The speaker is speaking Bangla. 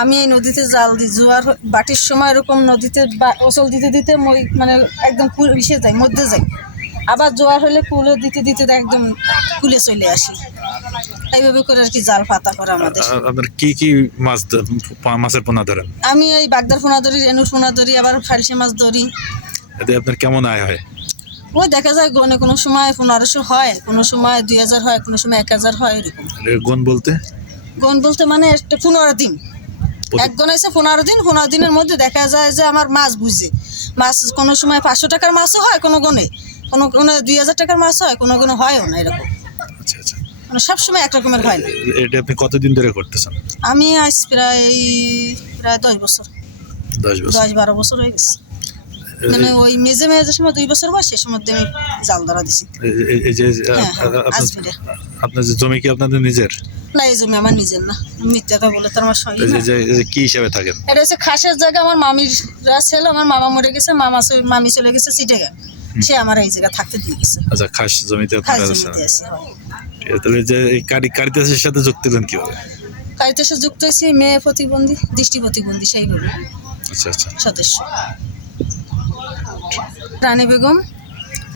আমি এই নদীতে জাল দিই, জোয়ার বাটির সময় এরকম নদীতে ওসল দিতে দিতে মানে একদম ইসে যাই, মধ্যে যাই। আবার জোয়ার হলে কুলে দিতে দিতে একদম কুলে চলে আসি। এইভাবে করে আর কি জাল পাতা করে আমাদের। আপনার কি কি মাছের পোনা ধরেন? আমি এই বাগদার পোনা ধরি, রেনুর পোনা ধরি, আবার ফালসে মাছ ধরি। এতে আপনার কেমন আয় হয়? ওই দেখা যায় গনে, কোনো সময় 1500 হয়, কোনো সময় 2000 হয়, কোনো সময় 1000 হয়, এরকম। গুণ বলতে? গন বলতে মানে একটা 15 দিন, এক গন হয়েছে 15 দিন। 15 দিনের মধ্যে দেখা যায় যে আমার মাছ বুঝে মাছ কোনো সময় 500 টাকার মাছও হয়, কোনো গনে 2000 টাকার মাছ হয়, কোনো গনে হয়ও না এরকম। আচ্ছা আচ্ছা, মানে সবসময় একরকমের হয় না। এটা আপনি কতদিন ধরে করতেছেন? আমি আজ প্রায় 10 বছর, 10-12 বছর হয়ে গেছে। মানে ওই মেজে সময় 2 বছর বয়স, সে সময় আমি জাল ধরা দিছি। এই যে আজমিরে আপনার যে জমি কি আপনাদের নিজের? না, এই জমি আমার নিজের না, মিথ্যাটা বলে তো আমার সঙ্গে। কি হিসাবে থাকেন? এটা হচ্ছে খাসের জায়গা। আমার মামিরা ছিল, আমার মামা মরে গেছে, মামি চলে গেছে চিটাগাং, সে আমার এই জায়গা থাকতে দিয়ে গেছে। আচ্ছা, খাস জমিতে খাস জমিতে আছে। তাহলে যে এই কারিতাসের সাথে যুক্ত হলেন কিভাবে? কারিতাসে যুক্ত হয়েছি মেয়ে প্রতিবন্ধী, দৃষ্টি প্রতিবন্ধী সেইভাবে আচ্ছা আচ্ছা, সদস্য। রানী বেগম